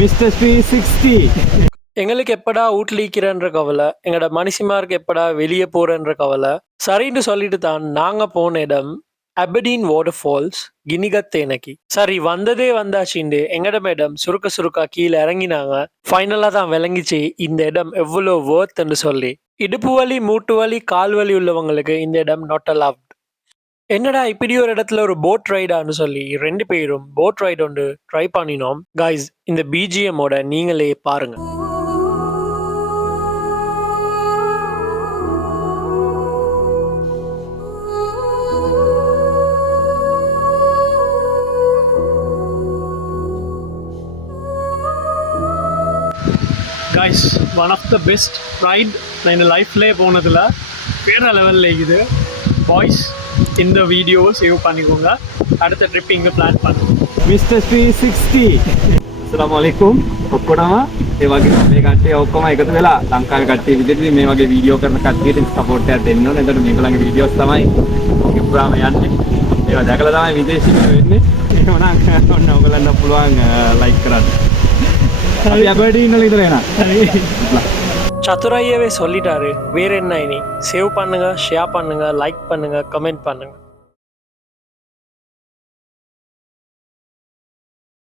Mister 360. எங்களுக்கு எப்படா வீட்லிக்கிறன்ற கவலை, எங்களோட மனுஷிமாருக்கு எப்படா வெளியே போறன்ற கவலை. சரின்னு சொல்லிட்டு தான் நாங்க போன இடம் அபடீன் வாட்டர் ஃபால்ஸ், கினிகத்தேனக்கி. சரி வந்ததே வந்தாச்சுண்டு எங்கட மேடம் சுருக்க சுருக்கா கீழே இறங்கினாங்க. ஃபைனலா தான் விளங்கிச்சு இந்த இடம் எவ்வளோ வர்த்ன்னு சொல்லி. இடுப்பு வலி, மூட்டு வலி, கால் வலி உள்ளவங்களுக்கு இந்த இடம் நாட் அலவ்ட். என்னடா இப்படி ஒரு இடத்துல ஒரு போட் ரைடான்னு சொல்லி 2 பேரும் போட் ரைட் ஒன்று ட்ரை பண்ணினோம். கைஸ் இந்த பிஜிஎம்மோட நீங்களே பாருங்க. Guys one of the best ride நான் இந்த லைஃப்லேயே போனதில் வேறு லெவலில் இருக்குது. பாய்ஸ் இந்த வீடியோவை சேவ் பண்ணிக்கோங்க. அடுத்த ட்ரிப் இங்கே பிளான் பண்ணுவோம். මිස්ටර් 360. අස්සලාමු අලයිකුම් ඔක්කොටම ඒ වගේම මේ කට්ටිය ඔක්කොම එකතු වෙලා ලංකාවේ කට්ටිය විදිහට මේ වගේ වීඩියෝ කරන කට්ටියට සපෝට් එකක් දෙන්න ඕනේ. එතකොට මේගොල්ලන්ගේ වීඩියෝස් තමයි ඔගේ පුරාම යන්නේ. ඒවා දැකලා තමයි විදේශිකයෝ වෙන්නේ. එහෙමනම් ඔන්න ඔයගලන්ට පුළුවන් ලයික් කරන්න. අපි අපිට ඉන්නල ඉතල එනවා. சதுரையவே சொல்லிட்டாரு. வேற என்ன இனி? சேவ் பண்ணுங்க, ஷேர் பண்ணுங்க, லைக் பண்ணுங்க, கமெண்ட் பண்ணுங்க.